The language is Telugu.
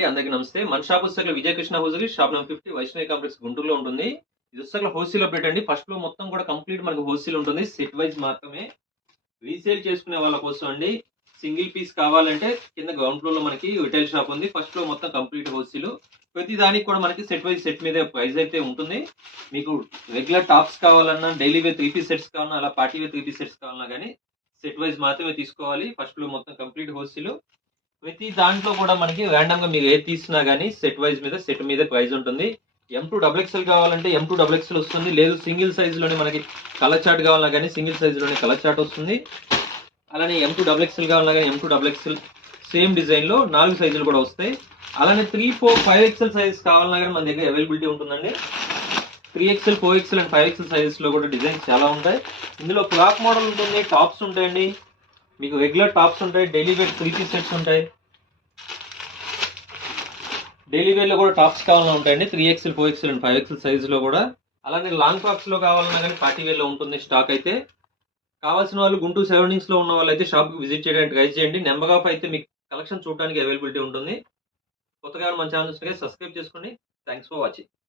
అండి అందరికీ నమస్తే. మన షాప్ వచ్చేసరికి Vijayakrishna hosiery shop number 50 Vaishnavi complex గుంటూరులో ఉంటుంది. ఇది వచ్చేసరికి హోల్‌సేల్ అప్డేట్ అండి. ఫస్ట్ ఫ్లోర్ మొత్తం కూడా కంప్లీట్ మనకు హోల్‌సేల్ ఉంటుంది. సెట్ వైస్ మాత్రమే. రీసేల్ చేసుకునే వాళ్ళ కోసం అండి. సింగిల్ పీస్ కావాలంటే కింద గ్రౌండ్ ఫ్లోర్‌లో మనకి రిటైల్ షాప్ ఉంది. ఫస్ట్ ఫ్లోర్ మొత్తం కంప్లీట్ హోల్‌సేల్. ప్రతి దానికి కూడా మనకి సెట్ వైస్ సెట్ మీదే ప్రైస్ అయితే ఉంటుంది. మీకు రెగ్యులర్ టాప్స్ కావాలన్నా, డైలీ వేర్ 3 పీస్ సెట్స్ కావాలన్నా, అలా పార్టీ వేర్ 3 పీస్ సెట్స్ కావాలన్నా గానీ సెట్ వైస్ మాత్రమే తీసుకోవాలి. ఫస్ట్ ఫ్లోర్ మొత్తం కంప్లీట్ హోల్‌సేల్. ప్రతి దాంట్లో కూడా మనకి ర్యాండమ్ గా మీరు ఏది తీసినా గానీ సెట్ వైజ్ మీద సెట్ మీద ప్రైస్ ఉంటుంది. M2 డబుల్ ఎక్స్ఎల్ కావాలంటే M2 డబుల్ ఎక్స్ఎల్ వస్తుంది. లేదు సింగిల్ సైజ్ లోనే మనకి కలర్ చార్ట్ కావాలన్నా కానీ సింగిల్ సైజ్ లోనే కలర్ చార్ట్ వస్తుంది. అలానే M2 డబుల్ ఎక్స్ఎల్ కావాలన్నా కానీ M2 double XL same design లో 4 సైజులు కూడా వస్తాయి. అలానే 3, 4, 5 ఎక్స్ఎల్ సైజ్ కావాలన్నా కానీ మన దగ్గర అవైలబిలిటీ ఉంటుందండి. 3XL, 4XL and 5XL sizes లో కూడా డిజైన్స్ చాలా ఉంటాయి. ఇందులో క్లాక్ మోడల్ ఉంటుంది, టాప్స్ ఉంటాయండి. మీకు రెగ్యులర్ టాప్స్ ఉంటాయి, డైలీ వేర్ 3 పీస్ సెట్స్ ఉంటాయి. డైలీ వేర్ లో కూడా టాప్స్ కావాలన్నా ఉంటాయండి. 3XL, 4XL and 5XL size లో కూడా. అలానే లాంగ్ ఫ్రాక్స్ లో కావాలన్నా కానీ పార్టీ వేర్ లో ఉంటుంది స్టాక్ అయితే. కావాల్సిన వాళ్ళు గుంటూరు సరౌండింగ్స్ లో ఉన్న వాళ్ళు అయితే షాప్ కి విజిట్ చేయడానికి ట్రై చేయండి. నెంబర్ ఆఫ్ అయితే మీకు కలెక్షన్ చూడడానికి అవైలబిలిటీ ఉంటుంది. కొత్తగా మన ఛానల్ సబ్స్క్రైబ్ చేసుకోండి. Thanks for watching.